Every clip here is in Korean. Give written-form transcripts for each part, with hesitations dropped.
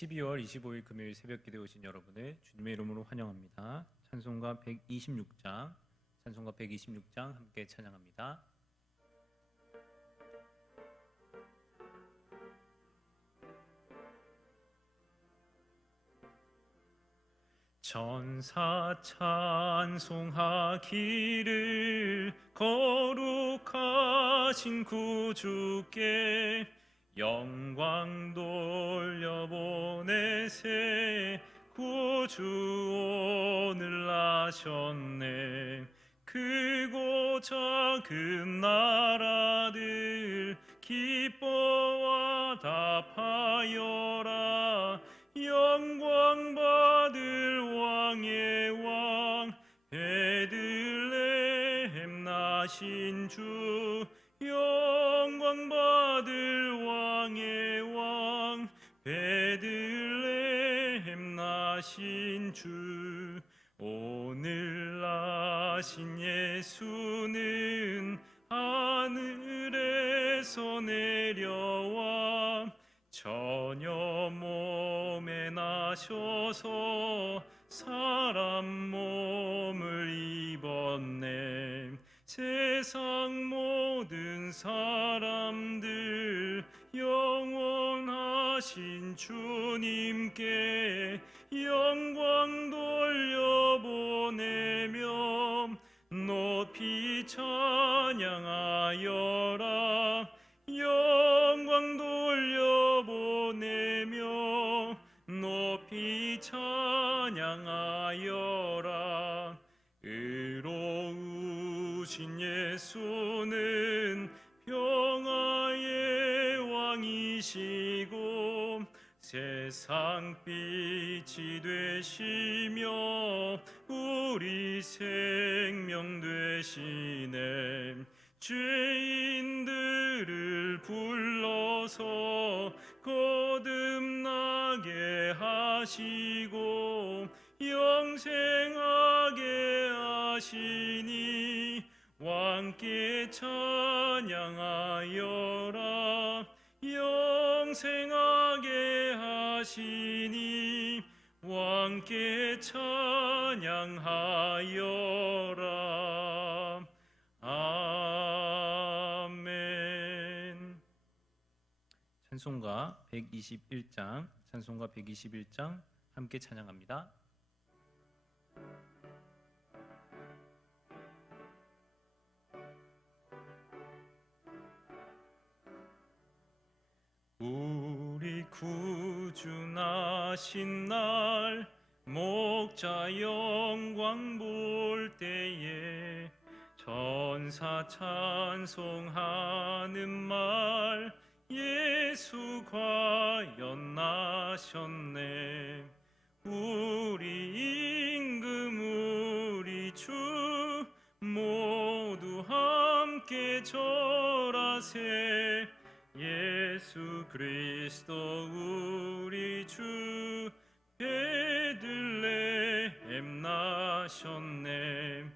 12월 25일 금요일 새벽 기도에 오신 여러분을 주님의 이름으로 환영합니다. 찬송가 126장 함께 찬양합니다. 천사 찬송하기를 거룩하신 구주께 영광 돌려보내세. 구주 오늘 나셨네. 크고 작은 나라들 기뻐와 답하여라. 영광 받을 왕의 왕 베들레헴 나신 주. 영광 받을 왕의 왕 베들레헴 나신 주. 오늘 나신 예수는 하늘에서 내려와 처녀 몸에 나셔서 사람 몸을 입었네. 세상 모든 사람들 영원하신 주님께 영광 돌려보내며 높이 찬양하여라. 영광 돌려보내며 높이 찬양하여라. 의로우신 예수는 평화의 왕이시고 세상 빛이 되시며 우리 생명 되시네. 죄인들을 불러서 거듭나게 하시고 영생하게 하시니 왕께 찬양하여라. 영생하게 하시니 왕께 찬양하여라. 아멘. 찬송가 121장 함께 찬양합니다. 우리 구주 나신 날 목자 영광 볼 때에 천사 찬송하는 말 예수 과연 나셨네. 우리 임금 우리 주 모두 함께 절하세. 예수 그리스도 우리 주 베들레헴 나셨네.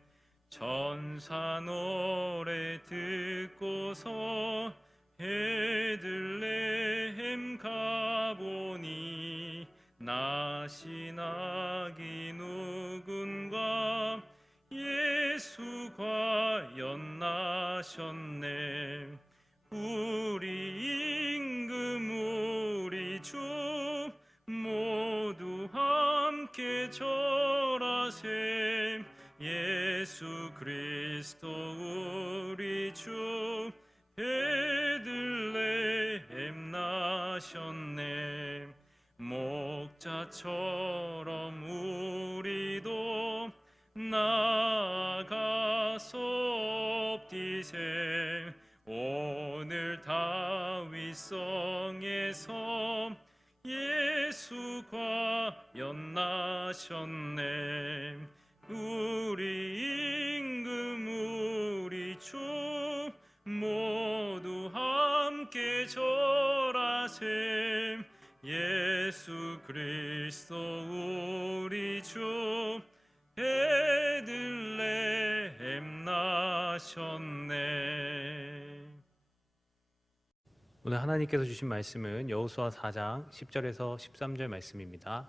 천사 노래 듣고서 베들레헴 가보니 나신 아기 누군가 예수 과연 나셨네. 우리 임금 우리 주 모두 함께 절하세. 예수 그리스도 우리 주 베들레헴 나셨네. 목자처럼 우리도 나아가서 엎디세. 오늘 다윗성에서 예수 과연 나셨네. 우리 임금 우리 주 모두 함께 절하세. 예수 그리스도 우리 주 베들레헴 나셨네. 오늘 하나님께서 주신 말씀은 여호수아 4장 10절에서 13절 말씀입니다.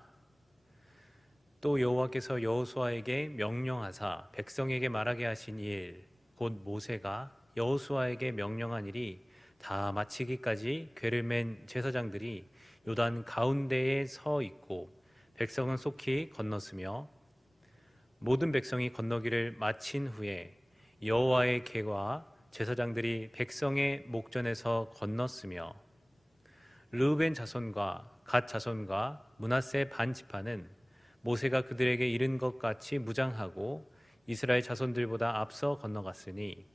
또 여호와께서 여호수아에게 명령하사 백성에게 말하게 하신 일, 곧 모세가 여호수아에게 명령한 일이 다 마치기까지 궤를 맨 제사장들이 요단 가운데에 서 있고 백성은 속히 건넜으며, 모든 백성이 건너기를 마친 후에 여호와의 궤와 제사장들이 백성의 목전에서 건넜으며, 르우벤 자손과 갓 자손과 므낫세 반 지파는 모세가 그들에게 이른 것 같이 무장하고 이스라엘 자손들보다 앞서 건너갔으니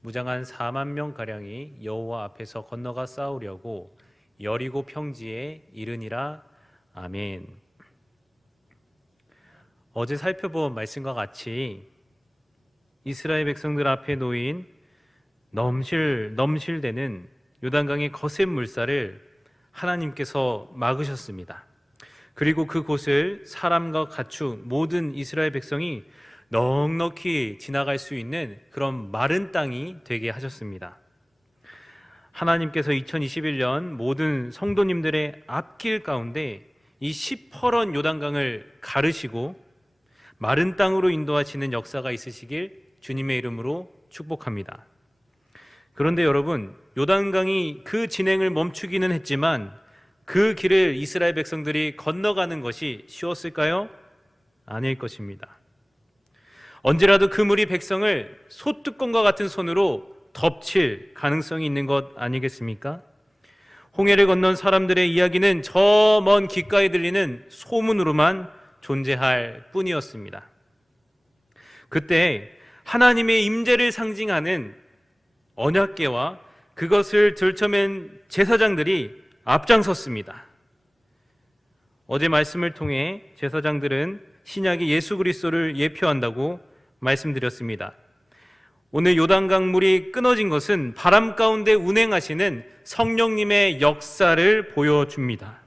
무장한 4만 명 가량이 여호와 앞에서 건너가 싸우려고 여리고 평지에 이르니라. 아멘. 어제 살펴본 말씀과 같이 이스라엘 백성들 앞에 놓인 넘실대는 요단강의 거센 물살을 하나님께서 막으셨습니다. 그리고 그곳을 사람과 가축 모든 이스라엘 백성이 넉넉히 지나갈 수 있는 그런 마른 땅이 되게 하셨습니다. 하나님께서 2021년 모든 성도님들의 앞길 가운데 이 시퍼런 요단강을 가르시고 마른 땅으로 인도하시는 역사가 있으시길 주님의 이름으로 축복합니다. 그런데 여러분, 요단강이 그 진행을 멈추기는 했지만 그 길을 이스라엘 백성들이 건너가는 것이 쉬웠을까요? 아닐 것입니다. 언제라도 그 물이 백성을 소뚜껑과 같은 손으로 덮칠 가능성이 있는 것 아니겠습니까? 홍해를 건넌 사람들의 이야기는 저 먼 귓가에 들리는 소문으로만 존재할 뿐이었습니다. 그때 하나님의 임재를 상징하는 언약궤와 그것을 들쳐맨 제사장들이 앞장섰습니다. 어제 말씀을 통해 제사장들은 신약의 예수 그리스도를 예표한다고 말씀드렸습니다. 오늘 요단강 물이 끊어진 것은 바람 가운데 운행하시는 성령님의 역사를 보여줍니다.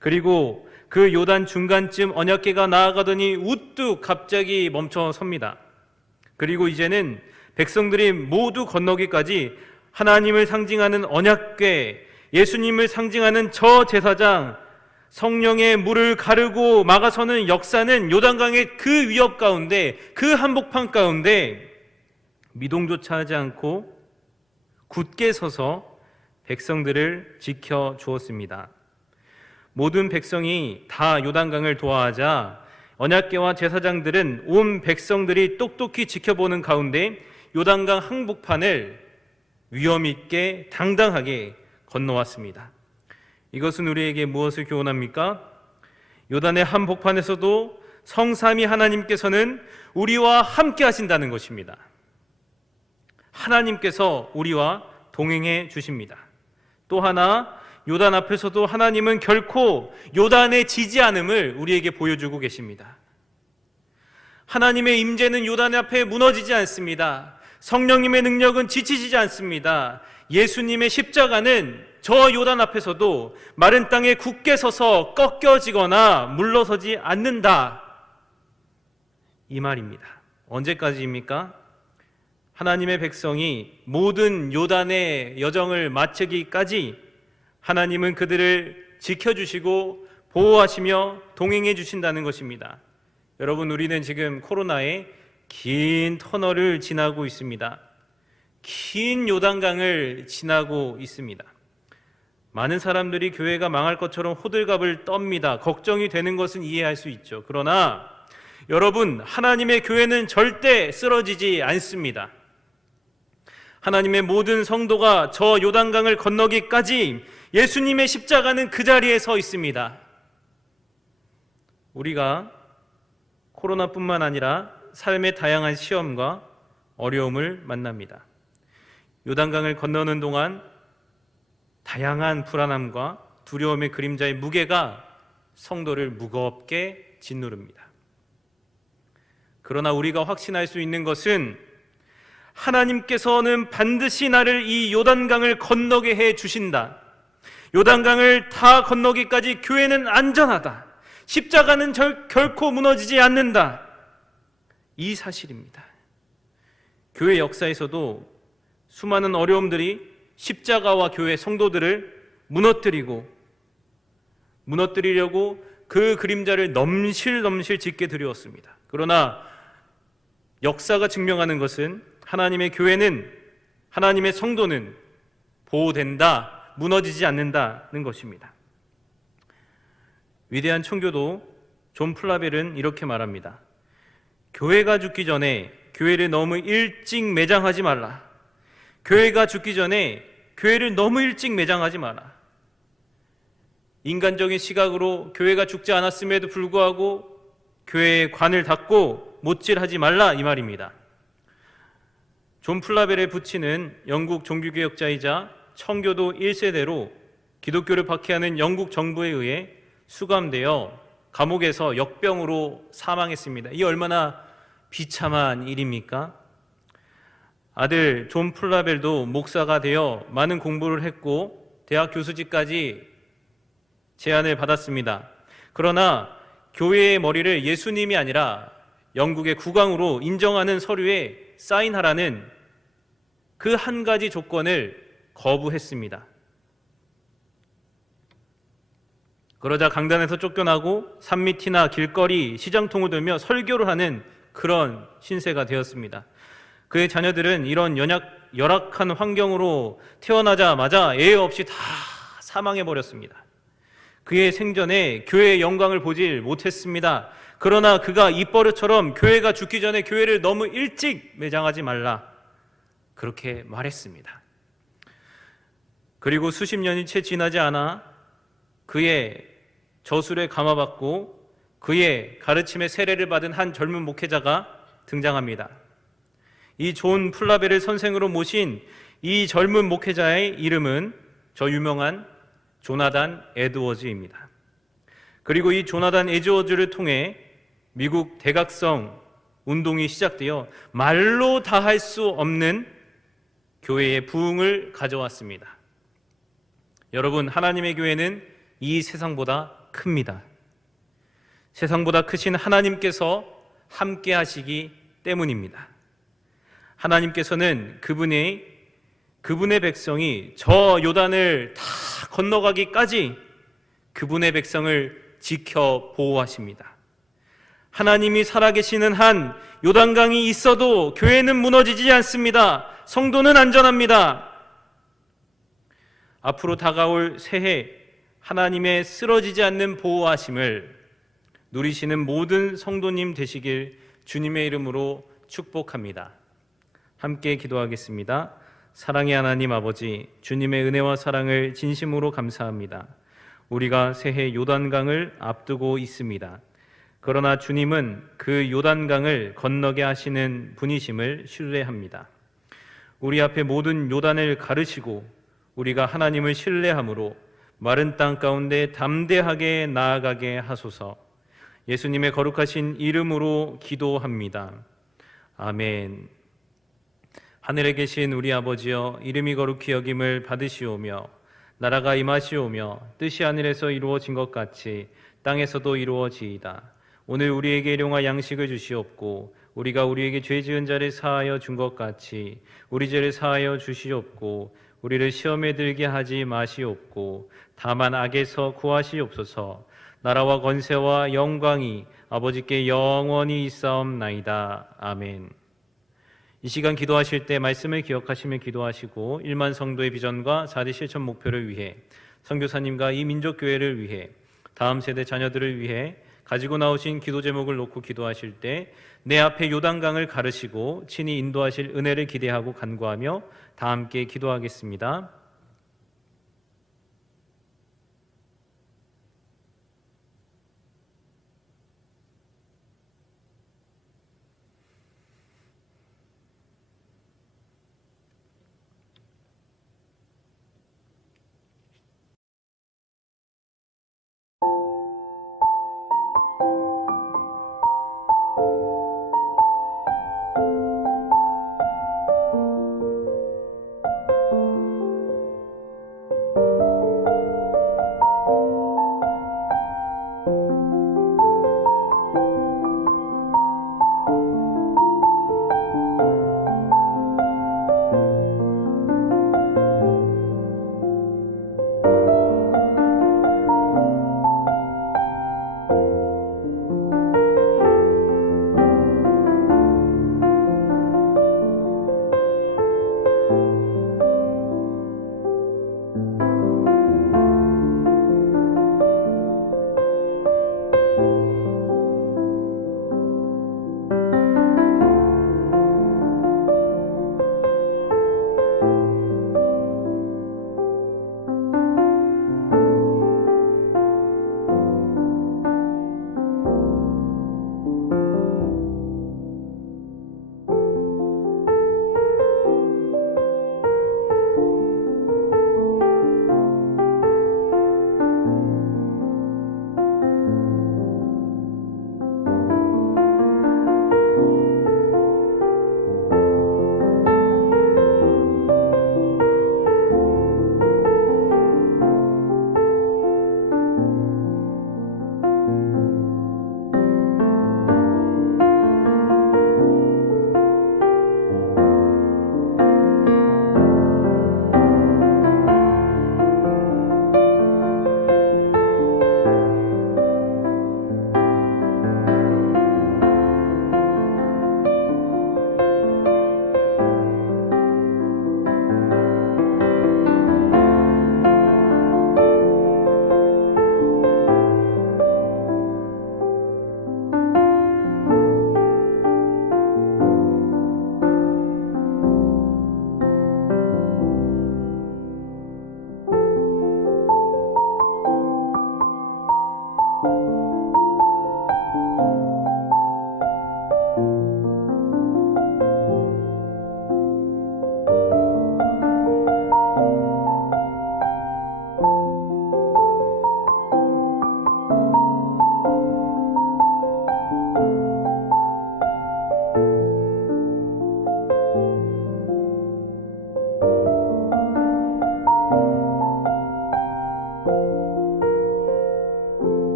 그리고 그 요단 중간쯤 언약궤가 나아가더니 우뚝 갑자기 멈춰 섭니다. 그리고 이제는 백성들이 모두 건너기까지 하나님을 상징하는 언약궤, 예수님을 상징하는 저 제사장, 성령의 물을 가르고 막아서는 역사는 요단강의 그 위협 가운데, 그 한복판 가운데 미동조차 하지 않고 굳게 서서 백성들을 지켜주었습니다. 모든 백성이 다 요단강을 도하자 언약궤와 제사장들은 온 백성들이 똑똑히 지켜보는 가운데 요단강 항복판을 위엄 있게 당당하게 건너왔습니다. 이것은 우리에게 무엇을 교훈합니까? 요단의 한복판에서도 성삼위 하나님께서는 우리와 함께 하신다는 것입니다. 하나님께서 우리와 동행해 주십니다. 또 하나, 요단 앞에서도 하나님은 결코 요단의 지지 않음을 우리에게 보여주고 계십니다. 하나님의 임재는 요단 앞에 무너지지 않습니다. 성령님의 능력은 지치지 않습니다. 예수님의 십자가는 저 요단 앞에서도 마른 땅에 굳게 서서 꺾여지거나 물러서지 않는다, 이 말입니다. 언제까지입니까? 하나님의 백성이 모든 요단의 여정을 마치기까지 하나님은 그들을 지켜주시고 보호하시며 동행해 주신다는 것입니다. 여러분, 우리는 지금 코로나의 긴 터널을 지나고 있습니다. 긴 요단강을 지나고 있습니다. 많은 사람들이 교회가 망할 것처럼 호들갑을 떱니다. 걱정이 되는 것은 이해할 수 있죠. 그러나 여러분, 하나님의 교회는 절대 쓰러지지 않습니다. 하나님의 모든 성도가 저 요단강을 건너기까지 예수님의 십자가는 그 자리에 서 있습니다. 우리가 코로나뿐만 아니라 삶의 다양한 시험과 어려움을 만납니다. 요단강을 건너는 동안 다양한 불안함과 두려움의 그림자의 무게가 성도를 무겁게 짓누릅니다. 그러나 우리가 확신할 수 있는 것은 하나님께서는 반드시 나를 이 요단강을 건너게 해 주신다. 요단강을 다 건너기까지 교회는 안전하다. 십자가는 결코 무너지지 않는다. 이 사실입니다. 교회 역사에서도 수많은 어려움들이 십자가와 교회 성도들을 무너뜨리려고 그 그림자를 넘실넘실 짙게 드리웠습니다. 그러나 역사가 증명하는 것은 하나님의 교회는, 하나님의 성도는 보호된다, 무너지지 않는다는 것입니다. 위대한 청교도 존 플라벨은 이렇게 말합니다. 교회가 죽기 전에 교회를 너무 일찍 매장하지 말라. 교회가 죽기 전에 교회를 너무 일찍 매장하지 마라. 인간적인 시각으로 교회가 죽지 않았음에도 불구하고 교회의 관을 닫고 못질하지 말라, 이 말입니다. 존 플라벨의 부친은 영국 종교개혁자이자 청교도 1세대로 기독교를 박해하는 영국 정부에 의해 수감되어 감옥에서 역병으로 사망했습니다. 이 얼마나 비참한 일입니까? 아들 존 플라벨도 목사가 되어 많은 공부를 했고 대학 교수직까지 제안을 받았습니다. 그러나 교회의 머리를 예수님이 아니라 영국의 국왕으로 인정하는 서류에 사인하라는 그 한 가지 조건을 거부했습니다. 그러자 강단에서 쫓겨나고 산밑이나 길거리, 시장통을 돌며 설교를 하는 그런 신세가 되었습니다. 그의 자녀들은 이런 열악한 환경으로 태어나자마자 예외 없이 다 사망해버렸습니다. 그의 생전에 교회의 영광을 보질 못했습니다. 그러나 그가 입버릇처럼 교회가 죽기 전에 교회를 너무 일찍 매장하지 말라, 그렇게 말했습니다. 그리고 수십 년이 채 지나지 않아 그의 저술에 감화받고 그의 가르침의 세례를 받은 한 젊은 목회자가 등장합니다. 이 존 플라벨을 선생으로 모신 이 젊은 목회자의 이름은 저 유명한 조나단 에드워즈입니다. 그리고 이 조나단 에드워즈를 통해 미국 대각성 운동이 시작되어 말로 다 할 수 없는 교회의 부흥을 가져왔습니다. 여러분, 하나님의 교회는 이 세상보다 큽니다. 세상보다 크신 하나님께서 함께 하시기 때문입니다. 하나님께서는 그분의 백성이 저 요단을 다 건너가기까지 그분의 백성을 지켜 보호하십니다. 하나님이 살아계시는 한 요단강이 있어도 교회는 무너지지 않습니다. 성도는 안전합니다. 앞으로 다가올 새해 하나님의 쓰러지지 않는 보호하심을 누리시는 모든 성도님 되시길 주님의 이름으로 축복합니다. 함께 기도하겠습니다. 사랑의 하나님 아버지, 주님의 은혜와 사랑을 진심으로 감사합니다. 우리가 새해 요단강을 앞두고 있습니다. 그러나 주님은 그 요단강을 건너게 하시는 분이심을 신뢰합니다. 우리 앞에 모든 요단을 가르시고 우리가 하나님을 신뢰함으로 마른 땅 가운데 담대하게 나아가게 하소서. 예수님의 거룩하신 이름으로 기도합니다. 아멘. 하늘에 계신 우리 아버지여, 이름이 거룩히 여김을 받으시오며 나라가 임하시오며 뜻이 하늘에서 이루어진 것 같이 땅에서도 이루어지이다. 오늘 우리에게 일용할 양식을 주시옵고 우리가 우리에게 죄 지은 자를 사하여 준 것 같이 우리 죄를 사하여 주시옵고 우리를 시험에 들게 하지 마시옵고 다만 악에서 구하시옵소서. 나라와 권세와 영광이 아버지께 영원히 있사옵나이다. 아멘. 이 시간 기도하실 때 말씀을 기억하시며 기도하시고 1만 성도의 비전과 4대 실천 목표를 위해, 선교사님과 이 민족교회를 위해, 다음 세대 자녀들을 위해 가지고 나오신 기도 제목을 놓고 기도하실 때 내 앞에 요단강을 가르시고 친히 인도하실 은혜를 기대하고 간구하며 다 함께 기도하겠습니다.